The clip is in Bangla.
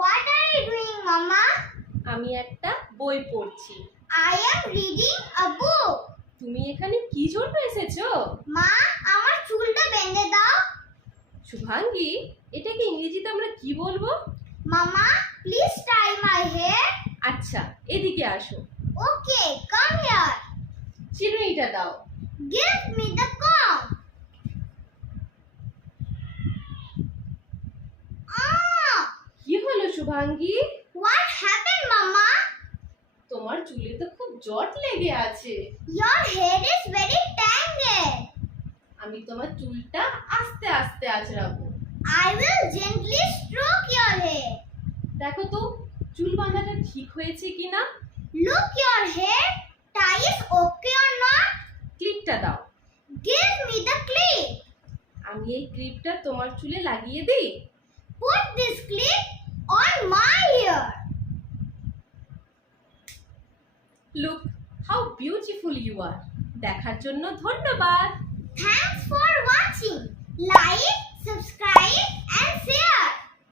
What are you doing, Mama? আমি একটা বই পড়ছি। I am reading a book. তুমি এখানে কি জন্য এসেছো? মা, আমার চুলটা বেঁধে দাও। শুভাঙ্গী, এটাকে ইংরেজিতে আমরা কি বলবো? Mama, please tie my hair. আচ্ছা, এদিকে আসো। Okay, come here. চিরুনিটা দাও। Give me the comb. কি হলো শুভাঙ্গী? What happened, Mama? তোমার চুলে তো খুব জট লেগে আছে। Your hair is very tangled. আমি তোমার চুলটা আস্তে আস্তে আঁচড়াবো। I will gently stroke your hair. দেখো তো চুল বাঁধাটা ঠিক হয়েছে কিনা। Look, your hair tie is okay or not? ক্লিপটা দাও। Give me the clip. আমি এই ক্লিপটা তোমার চুলে লাগিয়ে দিই। Put this clip on my hair. Look how beautiful you are. দেখার জন্য ধন্যবাদ। Thanks for